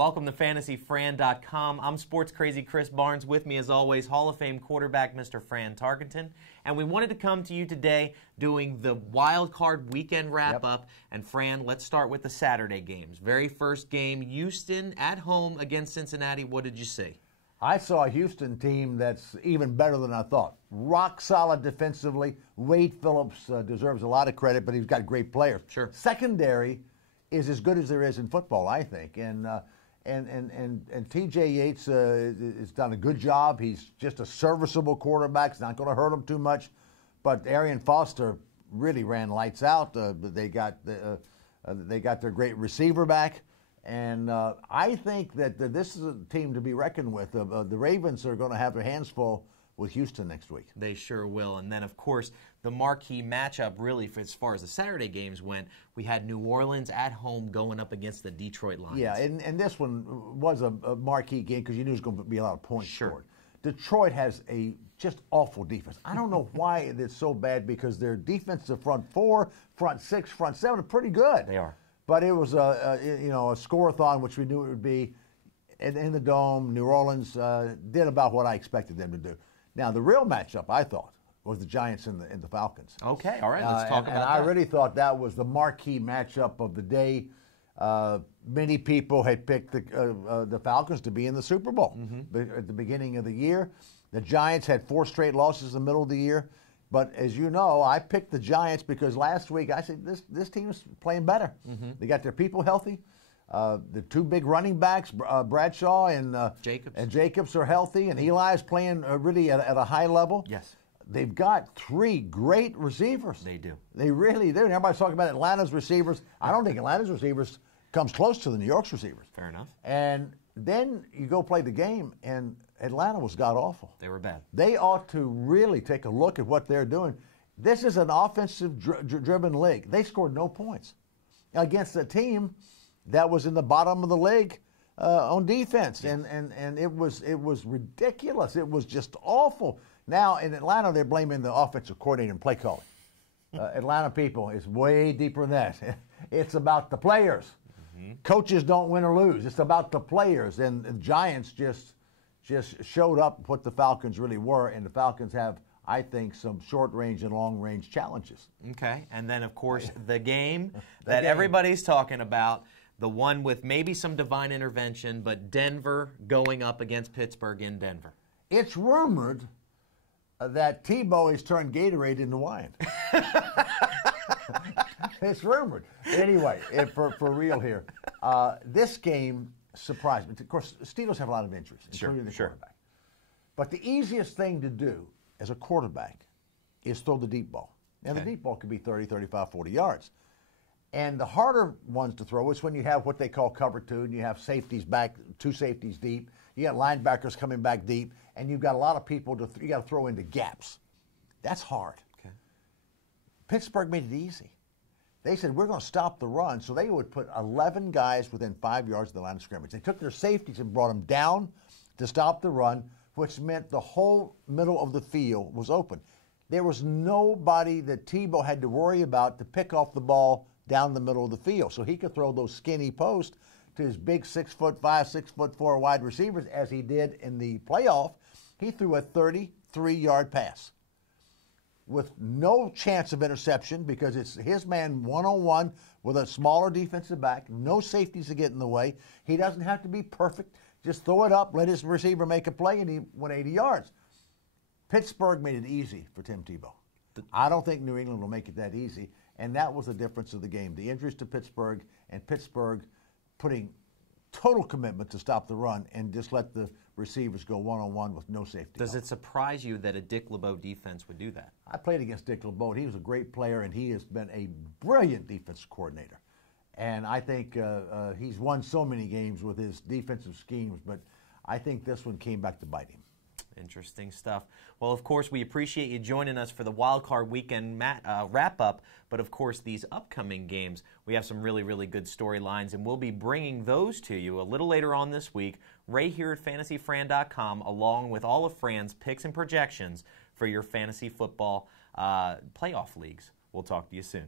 Welcome to FantasyFran.com. I'm Sports Crazy Chris Barnes. With me, as always, Hall of Fame quarterback Mr. Fran Tarkenton. And we wanted to come to you today doing the wild card weekend wrap-up. And Fran, let's start with the Saturday games. Very first game, Houston at home against Cincinnati. What did you see? I saw a Houston team that's even better than I thought. Rock solid defensively. Wade Phillips deserves a lot of credit, but he's got great players. Sure. Secondary is as good as there is in football, I think. And T.J. Yates has done a good job. He's just a serviceable quarterback. It's not going to hurt him too much. But Arian Foster really ran lights out. They got their great receiver back. And I think that this is a team to be reckoned with. The Ravens are going to have their hands full with Houston next week. They sure will. And then, of course, the marquee matchup, really, for as far as the Saturday games went, we had New Orleans at home going up against the Detroit Lions. Yeah, and this one was a marquee game because you knew there was going to be a lot of points scored. Detroit has a just awful defense. I don't know why it's so bad, because their defensive front four, front six, front seven are pretty good. They are. But it was a score-a-thon, which we knew it would be in the Dome. New Orleans did about what I expected them to do. Now, the real matchup, I thought, was the Giants and the Falcons. Okay, all right, let's talk about that. I really thought that was the marquee matchup of the day. Many people had picked the Falcons to be in the Super Bowl at the beginning of the year. The Giants had 4 straight losses in the middle of the year. But as you know, I picked the Giants because last week I said this team's playing better. They got their people healthy. The 2 big running backs, Bradshaw and Jacobs, are healthy, and Eli's playing really at a high level. Yes. They've got 3 great receivers. They do. They really do. And everybody's talking about Atlanta's receivers. I don't think Atlanta's receivers comes close to the New York's receivers. Fair enough. And then you go play the game, and Atlanta was god-awful. They were bad. They ought to really take a look at what they're doing. This is an offensive-driven league. They scored no points against a team that was in the bottom of the league on defense, and it was ridiculous. It was just awful. Now in Atlanta, they're blaming the offensive coordinator and play calling. Atlanta people, is way deeper than that. It's about the players. Coaches don't win or lose. It's about the players, and the Giants just showed up what the Falcons really were, and the Falcons have, I think, some short-range and long-range challenges. Okay, and then, of course, the game that everybody's talking about, the one with maybe some divine intervention, but Denver going up against Pittsburgh in Denver. It's rumored that Tebow has turned Gatorade into wine. It's rumored. Anyway, for real here, this game surprised me. Of course, Steelers have a lot of injuries, including the quarterback. But the easiest thing to do as a quarterback is throw the deep ball. Now, the deep ball could be 30, 35, 40 yards. And the harder ones to throw is when you have what they call cover 2, and you have safeties back, 2 safeties deep. You got linebackers coming back deep, and you've got a lot of people you got to throw into gaps. That's hard. Okay. Pittsburgh made it easy. They said, we're going to stop the run, so they would put 11 guys within 5 yards of the line of scrimmage. They took their safeties and brought them down to stop the run, which meant the whole middle of the field was open. There was nobody that Tebow had to worry about to pick off the ball down the middle of the field, so he could throw those skinny posts to his big 6'5", 6'4" wide receivers, as he did in the playoff. He threw a 33-yard pass with no chance of interception because it's his man one-on-one with a smaller defensive back, no safeties to get in the way. He doesn't have to be perfect. Just throw it up, let his receiver make a play, and he went 80 yards. Pittsburgh made it easy for Tim Tebow. I don't think New England will make it that easy, and that was the difference of the game. The injuries to Pittsburgh, and Pittsburgh putting total commitment to stop the run and just let the receivers go one-on-one with no safety. Does it surprise you that a Dick LeBeau defense would do that? I played against Dick LeBeau. He was a great player, and he has been a brilliant defensive coordinator. And I think he's won so many games with his defensive schemes, but I think this one came back to bite him. Interesting stuff. Well, of course, we appreciate you joining us for the Wild Card Weekend wrap-up. But, of course, these upcoming games, we have some really, really good storylines, and we'll be bringing those to you a little later on this week, right here at FantasyFran.com, along with all of Fran's picks and projections for your fantasy football playoff leagues. We'll talk to you soon.